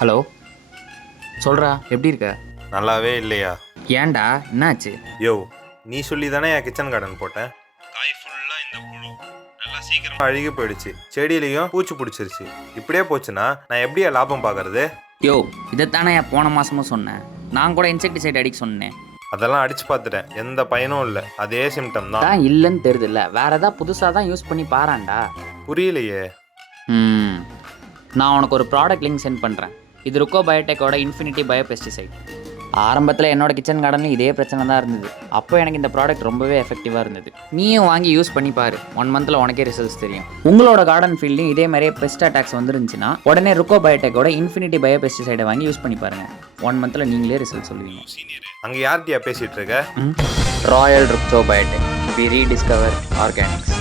Hello, சொல்கிறா, எப்படி இருக்க? நல்லாவே இல்லையா? ஏன்டா, என்னாச்சு? யோ, நீ சொல்லி தானே என் கிச்சன் கார்டன் போட்டேன். காய் ஃபுல்லாக இந்த புழு நல்லா சீக்கிரம் அழுகி போயிடுச்சு. செடியிலையும் பூச்சி பிடிச்சிருச்சு. இப்படியே போச்சுன்னா நான் எப்படியா லாபம் பார்க்கறது? யோ, இதைத்தானே போன மாதமும் சொன்னேன். நான் கூட இன்செக்டிசைட் அடிக்க சொன்னேன். அதெல்லாம் அடிச்சு பார்த்துட்டேன், எந்த பயனும் இல்லை. அதே சிம்டம் தான். தான் இல்லைன்னு தெரியுதுல்ல, வேற ஏதாவது புதுசாக தான் யூஸ் பண்ணி பாராண்டா. புரியலையே. நான் உனக்கு ஒரு ப்ராடக்ட் லிங்க் சென்ட் பண்ணுறேன். இது ருக்கோ பயோடெக்கோட இன்ஃபினிட்டி பயோ பெஸ்டிசைட். ஆரம்பத்தில் என்னோட கிச்சன் கார்டனில் இதே பிரச்சனை தான் இருந்தது. அப்போ எனக்கு இந்த ப்ராடக்ட் ரொம்பவே எஃபெக்டிவாக இருந்தது. நீயும் வாங்கி யூஸ் பண்ணி பாரு, 1 மந்தில் உனக்கே ரிசல்ட்ஸ் தெரியும். உங்களோட கார்டன் ஃபீல்டையும் இதே மாதிரியே பெஸ்ட் அட்டாக்ஸ் வந்துருந்துச்சுன்னா உடனே ருக்கோ பயோடெக்கோட இன்ஃபினிட்டி பயோ பெஸ்டிசைடை வாங்கி யூஸ் பண்ணி பாருங்கள். 1 மந்தில் நீங்களே ரிசல்ட் சொல்லுவீங்க. அங்கே யார்கிட்டயா பேசிகிட்டு இருக்க? ராயல் ருக்சோ பயோடெக். We rediscover organics.